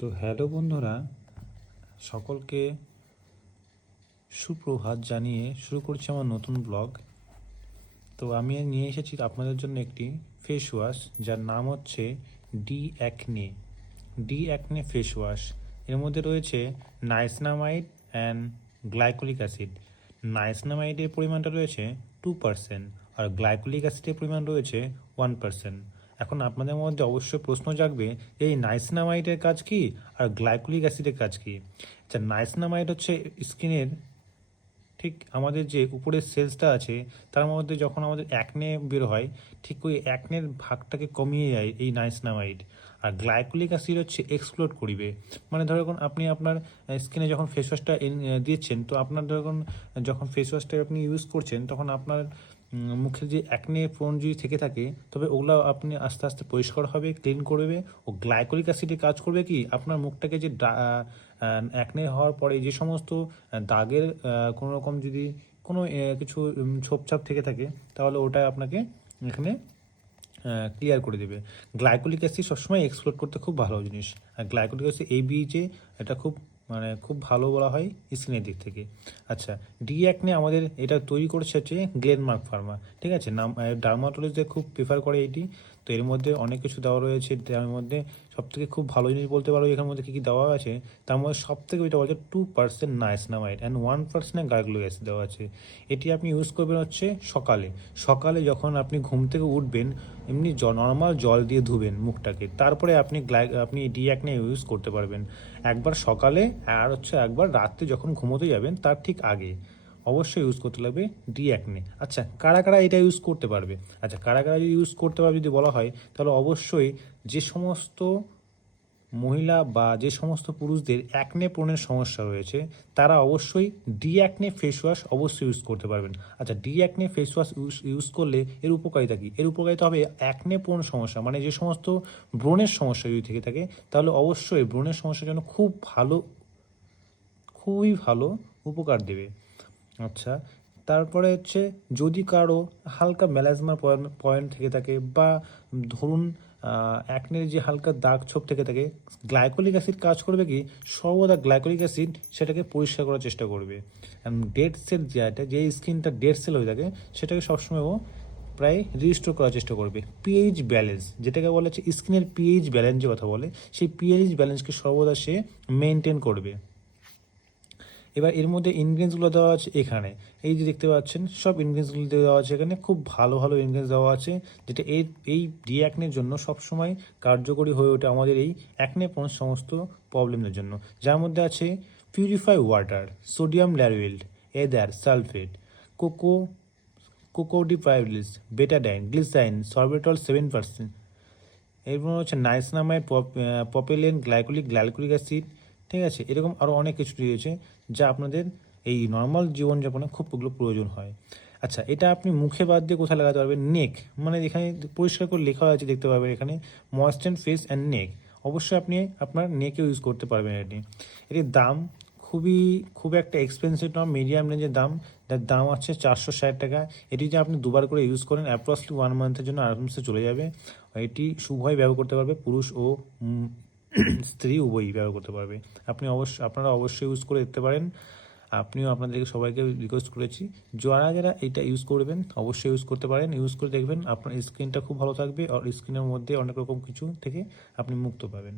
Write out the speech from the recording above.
তো হ্যালো বন্ধুরা, সকলকে সুপ্রভাত জানিয়ে শুরু করছি আমার নতুন ব্লগ। তো আমি নিয়ে এসেছি আপনাদের জন্য একটি ফেস ওয়াশ, যার নাম হচ্ছে ডি অ্যাকনে ফেস ওয়াশ। এর মধ্যে রয়েছে নাইসিনামাইড অ্যান্ড গ্লাইকোলিক অ্যাসিড। নাইসিনামাইডের পরিমাণটা রয়েছে 2%, আর গ্লাইকোলিক অ্যাসিডের পরিমাণ রয়েছে 1%। এখন আপনাদের মধ্যে অবশ্যই প্রশ্ন জাগবে যে এই নাইসিনামাইডের কাজ কি আর গ্লাইকোলিক অ্যাসিডের কাজ কি। আচ্ছা, নাইসিনামাইড হচ্ছে স্কিনের ঠিক আমাদের যে উপরের সেলসটা আছে তার মধ্যে যখন আমাদের অ্যাকনে বের হয়, ঠিক ওই অ্যাকনের ভাগটাকে কমিয়ে যায় এই নাইসিনামাইড। আর গ্লাইকোলিক অ্যাসিড হচ্ছে এক্সপ্লোড করিবে। মানে ধরুন আপনি আপনার স্কিনে যখন ফেস ওয়াশটা দিচ্ছেন, তো আপনার ধরুন যখন ফেস ওয়াশটা আপনি ইউজ করছেন তখন আপনার মুখে যে অ্যাকনে প্রোন যদি থেকে থাকে, তবে ওগুলো আপনি আস্তে আস্তে পরিষ্কার হবে, ক্লিন করবে। ও গ্লাইকোলিক অ্যাসিডে কাজ করবে কি, আপনার মুখটাকে যে অ্যাকনে হওয়ার পরে যে সমস্ত দাগের কোনো রকম যদি কোনো কিছু ছোপছাপ থেকে থাকে, তাহলে ওটা আপনাকে এখানে ক্লিয়ার করে দেবে। গ্লাইকোলিক অ্যাসিড সবসময় এক্সপ্লোর করতে খুব ভালো জিনিস। আর গ্লাইকোলিক অ্যাসিড যে এটা খুব ভালো বলা হয় স্কিনের দিক থেকে। আচ্ছা, অ্যাকনে আমাদের এটা তৈরি করেছে হচ্ছে গ্লেনমার্ক ফার্মা, ঠিক আছে। নাম ডার্মাটোলজিতে খুব প্রেফার করে এটি। তো এর মধ্যে অনেক কিছু দেওয়া রয়েছে। তার মধ্যে সবথেকে খুব ভালো জিনিস বলতে পারো এখানের মধ্যে কী কী দেওয়া আছে। তার মধ্যে সবথেকে যেটা বলছে 2% নাইসিনামাইড অ্যান্ড 1% গ্লাইকোলিক অ্যাসিড দেওয়া আছে। এটি আপনি ইউজ করবেন হচ্ছে সকালে। সকালে যখন আপনি ঘুম থেকে উঠবেন, এমনি নর্মাল জল দিয়ে ধুবেন মুখটাকে, তারপরে আপনি অ্যাকনে ইউজ করতে পারবেন। একবার সকালে আর হচ্ছে একবার রাত্রে যখন ঘুমোতে যাবেন তার ঠিক আগে অবশ্যই ইউজ করতে লাগবে অ্যাকনে। আচ্ছা, কারা কারা এটা ইউজ করতে পারবে? আচ্ছা, কারা কারা যদি ইউজ করতে পারবে যদি বলা হয়, তাহলে অবশ্যই যে সমস্ত মহিলা বা যে সমস্ত পুরুষদের অ্যাকনে প্রোনের সমস্যা রয়েছে, তারা অবশ্যই অ্যাকনে ফেস ওয়াশ অবশ্যই ইউজ করতে পারবেন। আচ্ছা, অ্যাকনে ফেস ওয়াশ ইউজ করলে এর উপকারিতা কী? এর উপকারিতা হবে অ্যাকনে প্রোন সমস্যা, মানে যে সমস্ত ব্রণের সমস্যা যদি থেকে থাকে, তাহলে অবশ্যই ব্রণের সমস্যার জন্য খুবই ভালো উপকার দেবে। আচ্ছা, তারপরে হচ্ছে যদি কারো হালকা মেলাজমা পয়েন্ট থেকে থাকে, বা ধরুন অ্যাকনের যে হালকা দাগ ছোপ থেকে থাকে, গ্লাইকোলিক অ্যাসিড কাজ করবে কি, সর্বদা গ্লাইকোলিক অ্যাসিড সেটাকে পরিষ্কার করার চেষ্টা করবে। ডেড সেল যে স্কিনটা ডেড সেল হয়ে থাকে, সেটাকে সবসময় ও প্রায় রিস্টোর করার চেষ্টা করবে। পিএইচ ব্যালেন্স যেটাকে বলা হচ্ছে স্কিনের পিএইচ ব্যালেন্স যে কথা বলে, সেই পিএইচ ব্যালেন্সকে সর্বদা সে মেনটেন করবে। এবার এর মধ্যে ইনগ্রিডিয়েন্টসগুলো দেওয়া আছে এখানে, এই যে দেখতে পাচ্ছেন সব ইনগ্রিডিয়েন্টসগুলো দেওয়া আছে এখানে, খুব ভালো ভালো ইনগ্রিডিয়েন্টস দেওয়া আছে, যেটা এই অ্যাকনের জন্য সবসময় কার্যকরী হয়ে ওঠে আমাদের এই অ্যাকনে সমস্ত প্রবলেমের জন্য। যার মধ্যে আছে purify water, sodium ল্যারুইল, either sulphate, কোকোডিপ্রাইলিস, Betadine, glycine, সরবেটল 7%। এরপর হচ্ছে নাইসিনামাইড, প্রপেলেন, গ্লাইকোলিক অ্যাসিড, ঠিক আছে। এরকম আরও অনেক কিছু রয়েছে যা আপনাদের এই নর্মাল জীবনযাপনে খুব ওগুলো প্রয়োজন হয়। আচ্ছা, এটা আপনি মুখে বাদ দিয়ে কোথায় লাগাতে পারবেন? নেক, মানে এখানে পরিষ্কার করে লেখা আছে দেখতে পাবেন এখানে, ময়েস্টেন ফেস অ্যান্ড নেক। অবশ্যই আপনি আপনার নেকেও ইউজ করতে পারবেন এটির দাম খুব একটা এক্সপেন্সিভ নয়, মিডিয়াম রেঞ্জের দাম। যার দাম আছে 460 টাকা। এটি যদি আপনি দুবার করে ইউজ করেন, অ্যাপ্রক্সলি 1 মান্থের জন্য আরামসে চলে যাবে। এটি উভয় ব্যবহার করতে পারবে, পুরুষ ও স্ত্রী উভয়ই ব্যবহার করতে পারবে। আপনারা অবশ্যই ইউজ করে দেখতে পারেন। আপনিও আপনাদেরকে সবাইকে রিকোয়েস্ট করেছি, যারা যারা এটা ইউজ করবেন অবশ্যই ইউজ করতে পারেন। ইউজ করে দেখবেন আপনার স্কিনটা খুব ভালো থাকবে, আর স্কিনের মধ্যে অনেক রকম কিছু থেকে আপনি মুক্ত পাবেন।